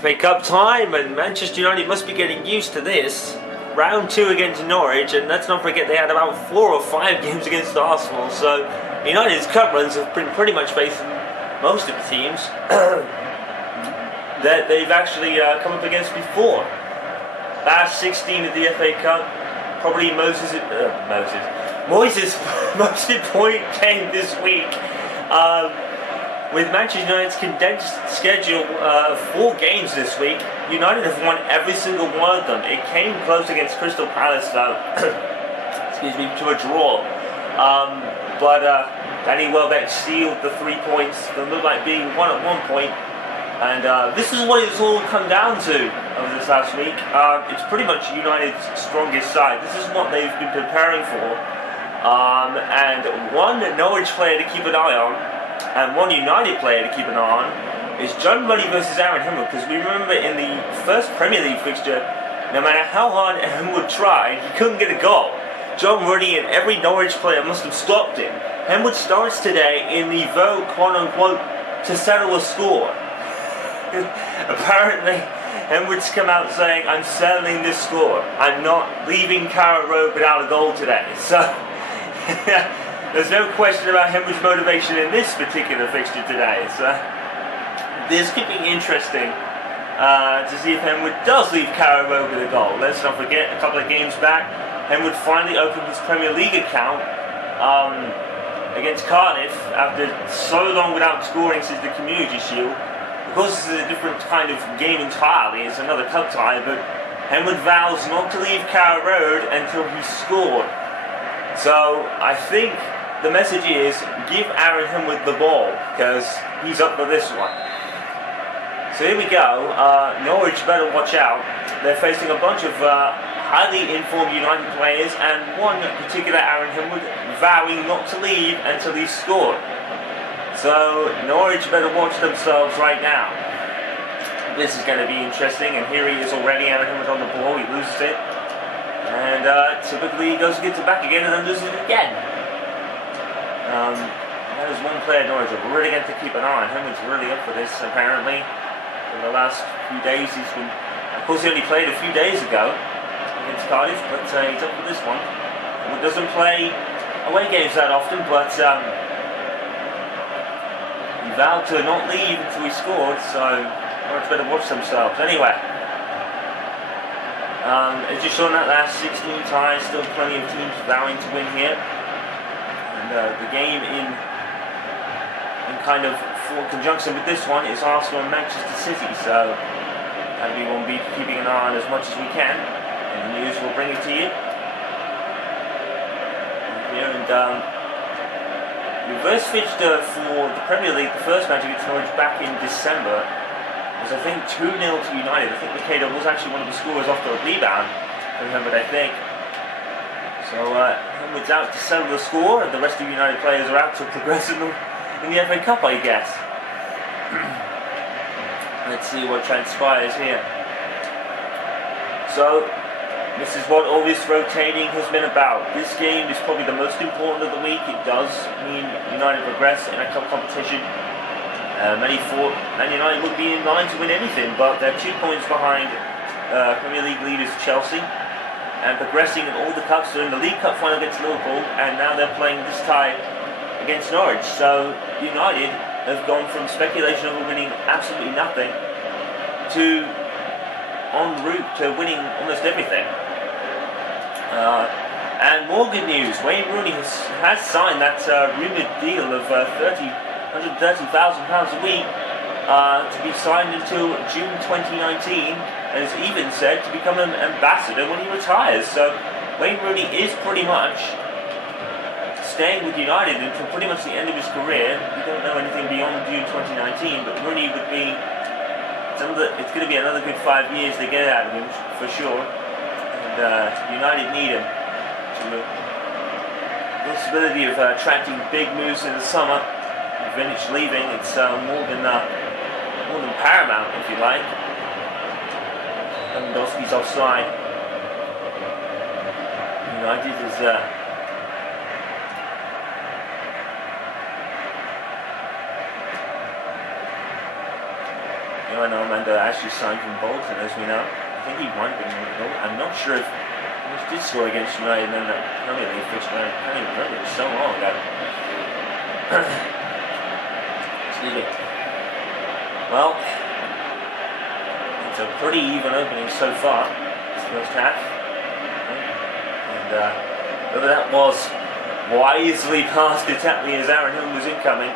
FA Cup time, and Manchester United must be getting used to this. Round 2 against Norwich, and let's not forget they had about 4 or 5 games against Arsenal, so United's cup runs have been pretty much facing most of the teams that they've actually come up against before. Last 16 of the FA Cup, probably Moyes' most important game this week. With Manchester United's condensed schedule of 4 games this week, United have won every single one of them. It came close against Crystal Palace though, excuse me, to a draw. But Danny Welbeck sealed the 3 points that looked like being won at one point. And this is what it's all come down to over this last week. It's pretty much United's strongest side. This is what they've been preparing for. And one Norwich player to keep an eye on, and one United player to keep an eye on, is John Ruddy versus Aaron Himmel, because we remember in the first Premier League fixture, no matter how hard Himmel tried, he couldn't get a goal. John Ruddy and every Norwich player must have stopped him. Himmel starts today in the vote, quote-unquote, to settle a score. Apparently, Himmels's come out saying, I'm settling this score. I'm not leaving Carrow Road without a goal today. So, there's no question about Himmels's motivation in this particular fixture today. So, this could be interesting to see if Himmel does leave Carrow Road with a goal. Let's not forget, a couple of games back, Himmel finally opened his Premier League account against Cardiff after so long without scoring since the Community Shield. Of course, this is a different kind of game entirely. It's another cup tie, but Himmel vows not to leave Carrow Road until he's scored. So, I think the message is, give Aaron Himmel the ball, because he's up for this one. So here we go. Norwich better watch out. They're facing a bunch of highly informed United players, and one particular Aaron Himmel vowing not to leave until he's scored. So Norwich better watch themselves right now. This is going to be interesting, and here he is already. Aaron Himmel on the ball, he loses it. And typically he goes to get it back again and then loses it again. That is one player Norwich are really going to keep an eye on. Himmel's really up for this, apparently. For the last few days he's been... Of course he only played a few days ago against Cardiff, but he's up for this one. He doesn't play away games that often, but he vowed to not leave until he scored, so Norwich better watch themselves. Anyway, as you saw in that last 16 ties, still plenty of teams vowing to win here. And the game in kind of full conjunction with this one is Arsenal and Manchester City, so that we will be keeping an eye on as much as we can, and the news will bring it to you. And reverse fixture for the Premier League, the first match against Norwich back in December, was I think 2-0 to United. I think Mikado was actually one of the scorers off the rebound, but I think. So Himmels out to settle the score, and the rest of the United players are out to progress in the FA Cup, I guess. Let's see what transpires here. So, this is what all this rotating has been about. This game is probably the most important of the week. It does mean United progress in a cup competition. Many thought Man United would be in line to win anything, but they're 2 points behind Premier League leaders Chelsea, and progressing in all the cups. They're in the League Cup final against Liverpool, and now they're playing this tie against Norwich. So United have gone from speculation of winning absolutely nothing to en route to winning almost everything. And more good news, Wayne Rooney has signed that rumoured deal of £130,000 a week to be signed until June 2019, and is even said to become an ambassador when he retires. So Wayne Rooney is pretty much staying with United until pretty much the end of his career. We don't know anything beyond June 2019, but Rooney would be... It's going to be another good 5 years they get out of him, for sure. And United need him. The possibility of attracting big moves in the summer, Vintage leaving, it's more than paramount, if you like. Lewandowski's offside. United is I know Amanda actually signed from Bolton, as we know. I think he might have been. I'm not sure if he did score against United in the Premier League fixture. I can't even remember. It was so long ago. Excuse me. Well, it's a pretty even opening so far. This first half. And whoever that was wisely passed exactly as Aaron Hill was incoming.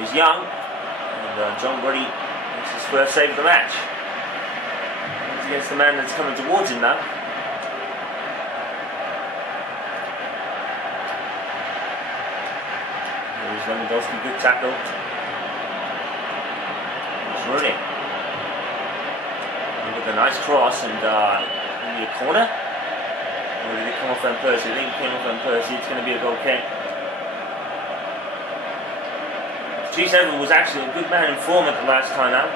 He's young, and John Ruddy makes his first save of the match. He's against the man that's coming towards him now. Here's Lewandowski, good tackle. Here's Ruddy. With a nice cross and maybe a corner. Or did it come off Van Persie? I think it came off Van Persie. It's going to be a goal kick. G7 was actually a good man in form at the last time out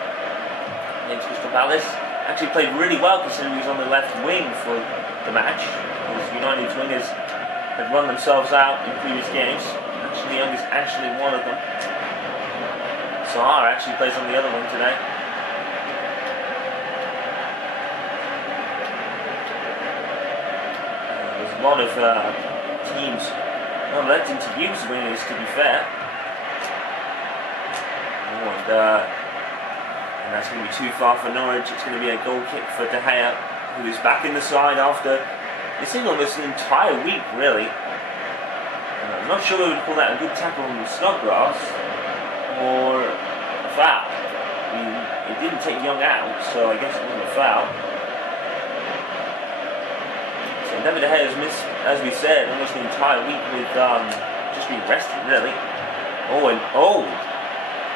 against Crystal Palace. Actually played really well considering he was on the left wing for the match. Because United's wingers had run themselves out in previous games. Actually, Young is actually one of them. Sahar actually plays on the other wing today. There's a lot of teams not electing to use wingers, to be fair. And that's going to be too far for Norwich. It's going to be a goal kick for De Gea, who is back in the side after missing almost an entire week, really. I'm not sure we would call that a good tackle on Snodgrass or a foul. I mean, it didn't take Young out, so I guess it wasn't a foul. So David De Gea has missed, as we said, almost the entire week with just being rested, really.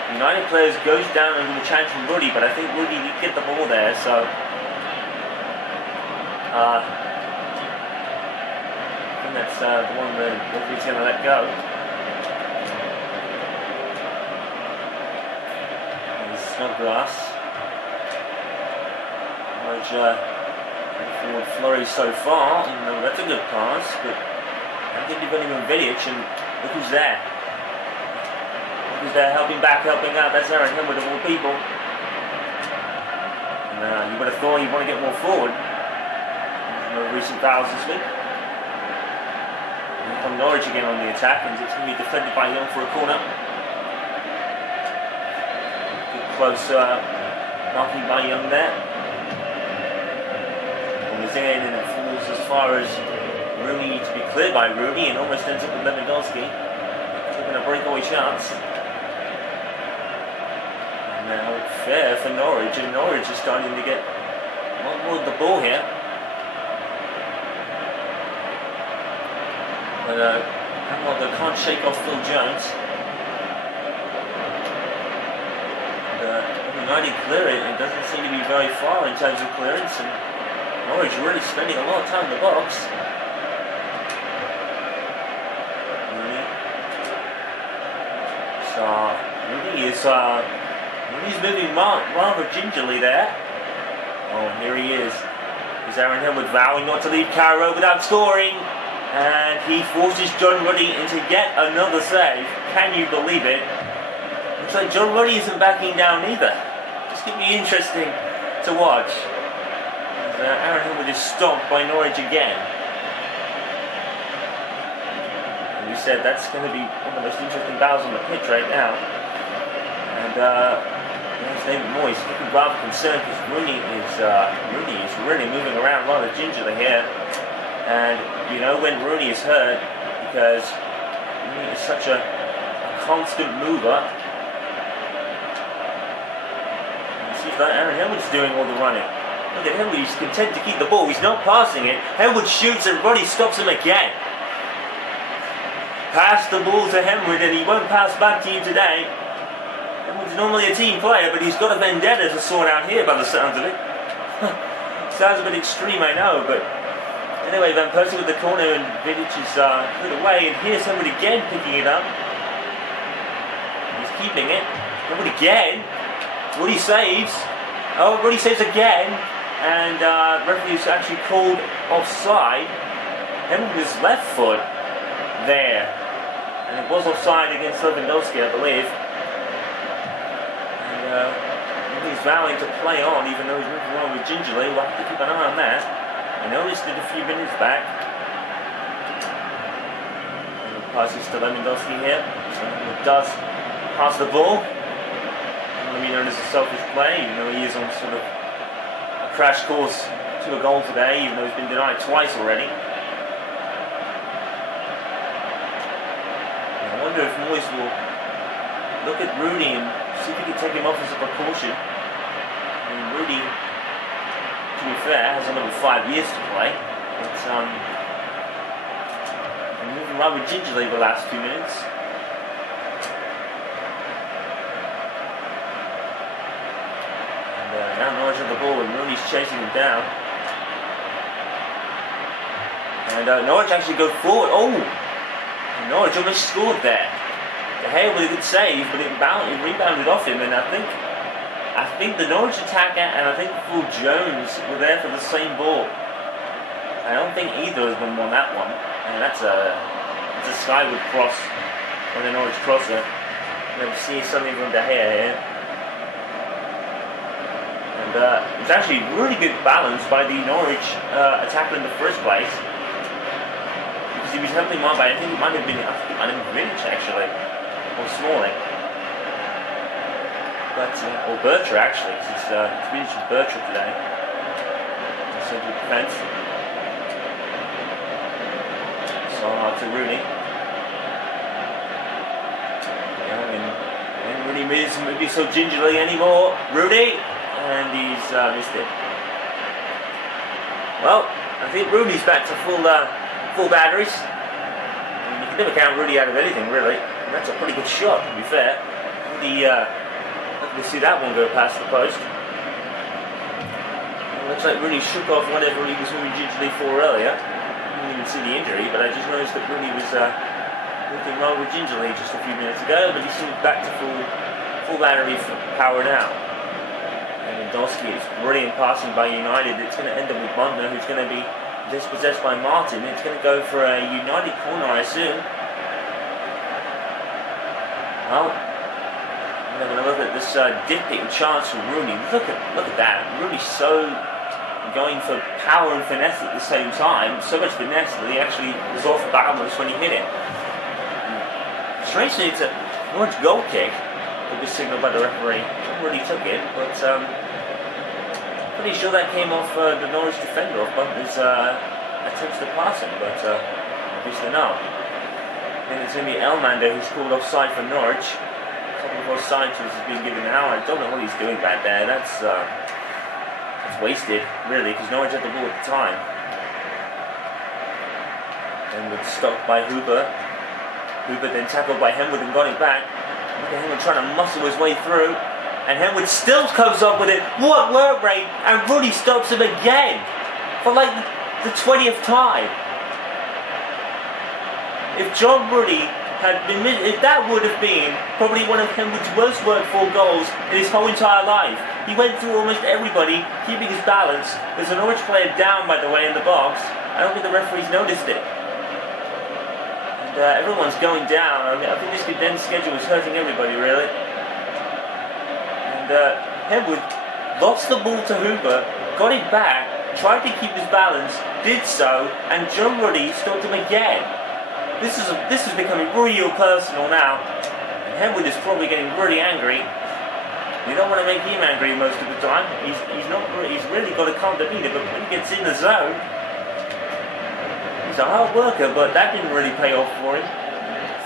United players goes down under the chance from Ruddy, but I think Ruddy did get the ball there, so I think that's the one that referee's going to let go. There's Snodgrass. Norwich forward flurry so far, and that's a good pass, but I think they've only been Vidic, and look who's there. Who's there helping back, helping out. That's Aaron Hill of all people. And, you would have thought you'd want to get more forward. No recent fouls this week. And from Norwich again on the attack, and it's going to be defended by Young for a corner. Good close knocking by Young there. Ball is in, and it falls as far as Rooney to be cleared by Rooney, and almost ends up with Lewandowski. Taking a breakaway chance. Now fair for Norwich, and Norwich is starting to get a lot more of the ball here. But they can't shake off Phil Jones. And United clear it, doesn't seem to be very far in terms of clearance, and Norwich really spending a lot of time in the box. He's moving rather gingerly there. Oh, here he is. Is Aaron Hill vowing not to leave Carrow without scoring. And he forces John Ruddy into yet another save. Can you believe it? Looks like John Ruddy isn't backing down either. It's going to be interesting to watch. Aaron Hill is stomped by Norwich again. And we said that's going to be one of the most interesting battles on the pitch right now. And there's David Moyes looking rather concerned because Rooney is really moving around rather gingerly here. And you know when Rooney is hurt, because Rooney is such a constant mover. You see that Aaron Hillwood's doing all the running. Look at Hillwood, he's content to keep the ball, he's not passing it. Hillwood shoots and Ruddy stops him again. Pass the ball to Hemwood and he won't pass back to you today. Hemwood's normally a team player, but he's got a vendetta to sort out here by the sounds of it. Sounds a bit extreme, I know, but anyway, Van Persie with the corner and Vidic is put away, and here's Hemwood again picking it up. He's keeping it. Hemwood again. Ruddy saves. Oh, Ruddy saves again, and referee's actually called offside. Hemwood with his left foot there. And it was offside against Lewandowski, I believe. And he's vowing to play on, even though he's moving on with gingerly. We'll have to keep an eye on that. I noticed it a few minutes back. And the pass is to Lewandowski here. So he does pass the ball. Not be known as a selfish play, even though he is on sort of a crash course to a goal today, even though he's been denied twice already. And I wonder if Moyes will look at Rooney and see if he can take him off as a precaution. I mean, Rooney, to be fair, has another 5 years to play. But I'm moving around with gingerly the last 2 minutes. And now Norwich on the ball and Rooney's chasing him down. And Norwich actually go forward. Oh! And Norwich almost scored there. De Gea with a good save, but it rebounded off him, and I think the Norwich attacker and I think Phil Jones were there for the same ball. I don't think either of them won that one, and it's a skyward cross on the Norwich crosser. Never see something from De Gea here, and it was actually really good balance by the Norwich attacker in the first place, because he was helping him out by, I think it might have been Greenwich actually. Or Smalling, but or Bertra actually, because it's finished with Bertra today. Central defence. So out to Rooney. And Rooney isn't moving so gingerly anymore. Rooney, and he's missed it. Well, I think Rooney's back to full batteries. And you can never count Rooney out of anything, really. And that's a pretty good shot, to be fair. Really happy to see that one go past the post. It looks like Rooney shook off whatever he was moving gingerly for earlier. I didn't even see the injury, but I just noticed that Rooney was looking wrong with gingerly just a few minutes ago, but he seems back to full battery power now. And Lewandowski, it's brilliant passing by United. It's going to end up with Bundner, who's going to be dispossessed by Martin. It's going to go for a United corner, I assume. Well, I'm going to look at this dipping chance from Rooney. Look at that. Rooney's so going for power and finesse at the same time. So much finesse that he actually was off balance when he hit it. Strangely, it's a large goal kick that was signalled by the referee. Really took it, but pretty sure that came off the Norwich defender, off Butler's attempts to pass him, but obviously not. And it's going to be Elmander who's called offside for Norwich. A couple of offside has been given now. I don't know what he's doing back there. That's wasted, really, because Norwich had the ball at the time. And was stopped by Huber. Huber then tackled by Henwood and got it back. Henwood trying to muscle his way through. And Henwood still comes up with it. What work rate! And Rooney stops him again! For like the 20th time. If John Rooney had been, if that would have been probably one of Henwood's worst worked for goals in his whole entire life. He went through almost everybody, keeping his balance. There's a Norwich player down, by the way, in the box. I don't think the referees noticed it. And everyone's going down. I think this condensed schedule is hurting everybody, really. And Henwood lost the ball to Huber, got it back, tried to keep his balance, did so, and John Rooney stopped him again. This is becoming real personal now. And Henwood is probably getting really angry. You don't want to make him angry most of the time. He's really got to calm the meter, but when he gets in the zone, he's a hard worker, but that didn't really pay off for him.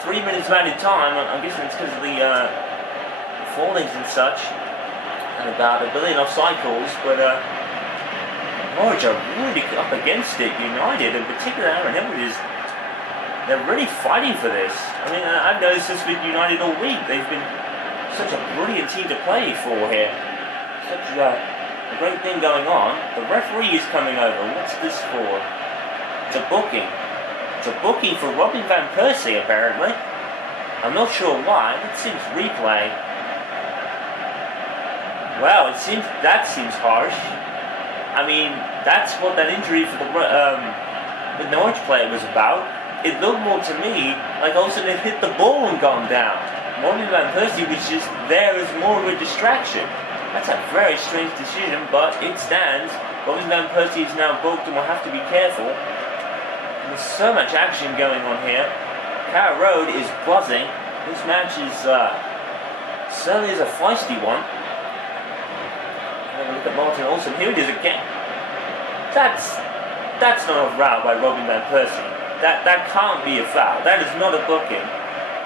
3 minutes of added time. I'm guessing it's because of the fallings and such, and about a billion offside calls, but Norwich are really up against it. United, in particular, Aaron Henwood they're really fighting for this. I mean, I've noticed this with United all week. They've been such a brilliant team to play for here. Such a great thing going on. The referee is coming over. What's this for? It's a booking. It's a booking for Robin van Persie, apparently. I'm not sure why. It seems replay. Well, that seems harsh. I mean, that's what that injury for the Norwich player was about. It looked more to me like Olsen had hit the ball and gone down. Robin Van Persie was just there as more of a distraction. That's a very strange decision, but it stands. Robin Van Persie is now booked and will have to be careful. There's so much action going on here. Carrow Road is buzzing. This match is certainly is a feisty one. Have a look at Martin Olsen. Here it is again. That's not a foul by Robin Van Persie. That can't be a foul. That is not a booking.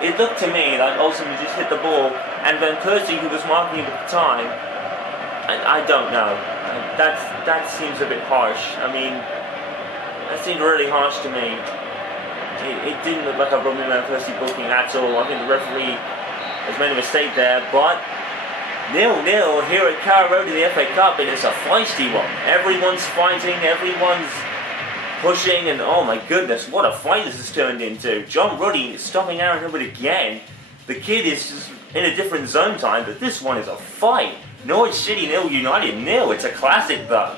It looked to me like Olsen had just hit the ball, and Van Persie, who was marking it at the time, I don't know. That seems a bit harsh. I mean, that seemed really harsh to me. It didn't look like a Robin Van Persie booking at all. I think the referee has made a mistake there, but 0-0 here at Carrow Road in the FA Cup, and it's a feisty one. Everyone's fighting, everyone's pushing, and oh my goodness, what a fight this has turned into. John Ruddy is stopping Aaron Hubbard again. The kid is just in a different zone time, but this one is a fight. Norwich City 0, United 0. It's a classic though.